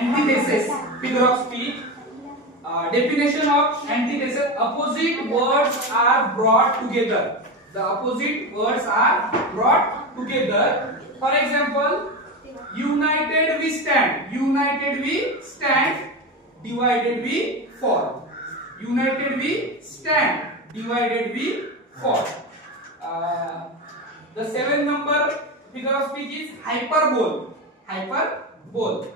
antithesis, figure of speech. Definition of antithesis: opposite words are brought together. The opposite words are brought together. For example, united we stand. United we stand. Divided we fall. United we stand. Divided we fall. The 7th number figure of speech is hyperbole. Hyperbole.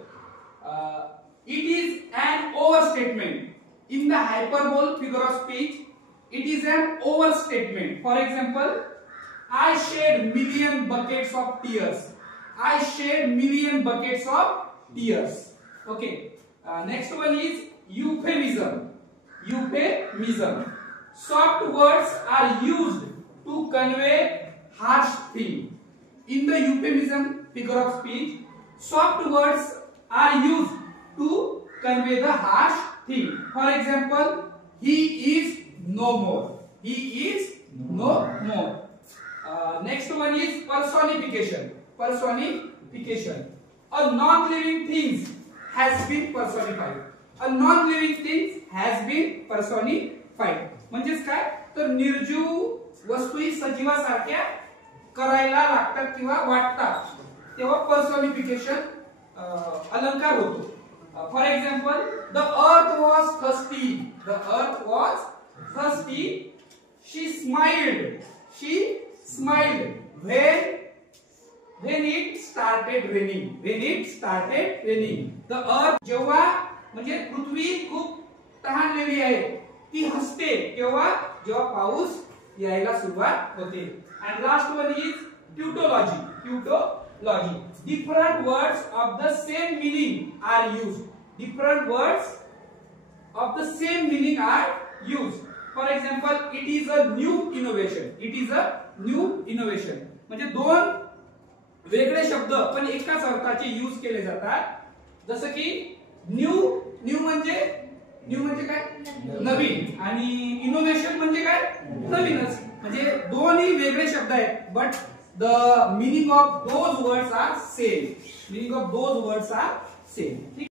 It is an overstatement. In the hyperbole figure of speech, it is an overstatement. For example, I shed million buckets of tears. I shed million buckets of tears. Okay. Next one is euphemism. Euphemism. Soft words are used to convey harsh thing. In the euphemism figure of speech, soft words are used to convey the harsh thing. For example, he is no more. He is no more. Next one is personification. Personification. A non-living thing has been personified. A non-living thing has been personified. म्हणजेच काय तर निर्जीव वस्तू सजीवासारख्या करायला लागतात किंवा वाटतात तेव्हा पर्सोनिफिकेशन अलंकार होतो. For example, the earth was thirsty. The earth was thirsty. She smiled when it started raining. When it started raining. The earth जेव्हा म्हणजे पृथ्वी खूप तहानलेली आहे ती हसते जेव्हा पाऊस यायला सुरुवात होते. And last one is tautology. Tautology. Different words of the same meaning are used. Different words of the same meaning are used. For example, it is a new innovation. It is a new innovation. म्हणजे दोन वेगळे शब्द पण एकाच अर्थाचे use केले जातात. जसं की न्यू म्हणजे काय नवीन आणि इनोव्हेशन म्हणजे काय नवीनच. म्हणजे दोन्ही वेगळे शब्द आहेत but the meaning of those words are same. Meaning of those words are same.